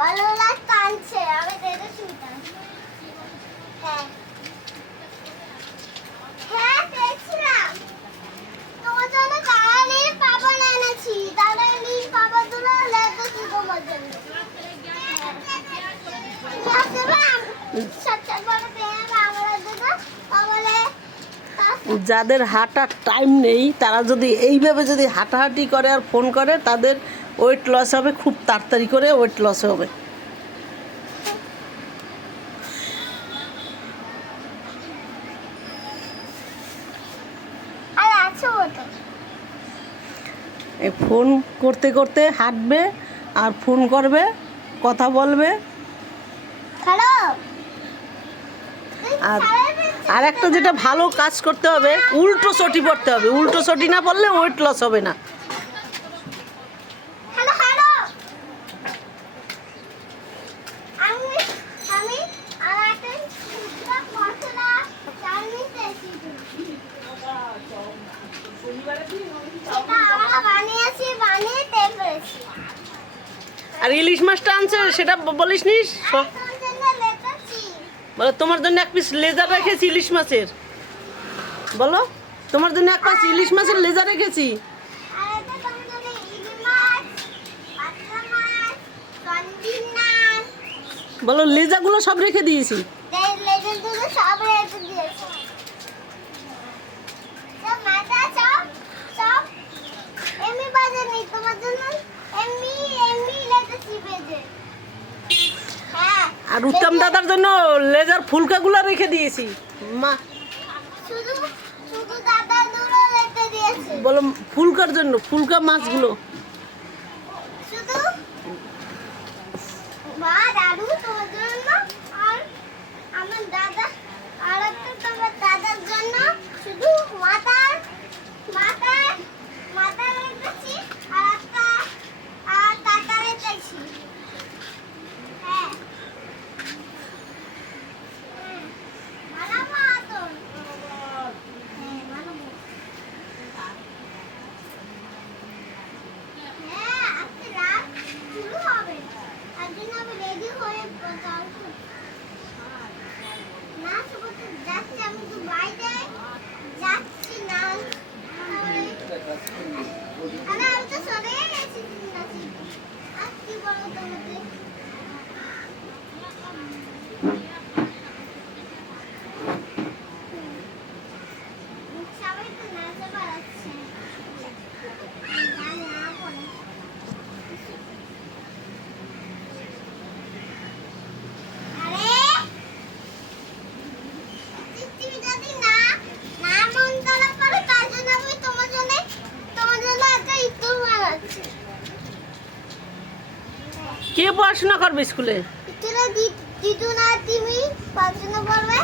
ভালো লাগ কাঁদছে আমি দেখে শুনতাম। হ্যাঁ হ্যাঁ দেখছিলাম তোমার জন্য কালি পাপড় এনেছি তাহলে ইলিশ পাপড় গুলো লেগেছি তোমার জন্য। যাদের হাঁটার টাইম নেই তারা যদি এইভাবে যদি হাঁটাহাঁটি করে আর ফোন করে তাদের ওয়েট লস হবে, খুব তাড়াতাড়ি করে ওয়েট লস হবে। এই ফোন করতে করতে হাঁটবে আর ফোন করবে, কথা বলবে। আর আর একটা যেটা ভালো কাজ করতে হবে, উল্টো চটি পড়তে হবে। উল্টো চটি না পড়লে ওয়েট লস হবে না। আর ইলিশ মাছটা আনছে সেটা বলিস নি? বলো তোমার জন্য এক পিস লেজার রেখেছি ইলিশ মাছের। বলো তোমার জন্য এক পিস ইলিশ মাছের লেজার রেখেছি। বলো লেজাগুলো সব রেখে দিয়েছি। আর উত্তম দাদার জন্য লেজার ফুলকাগুলো রেখে দিয়েছি। মা বলো ফুলকার জন্য ফুলকা মাছগুলো। কে পড়াশোনা করবে স্কুলে? দিদু না তুমি পড়াশোনা করবে।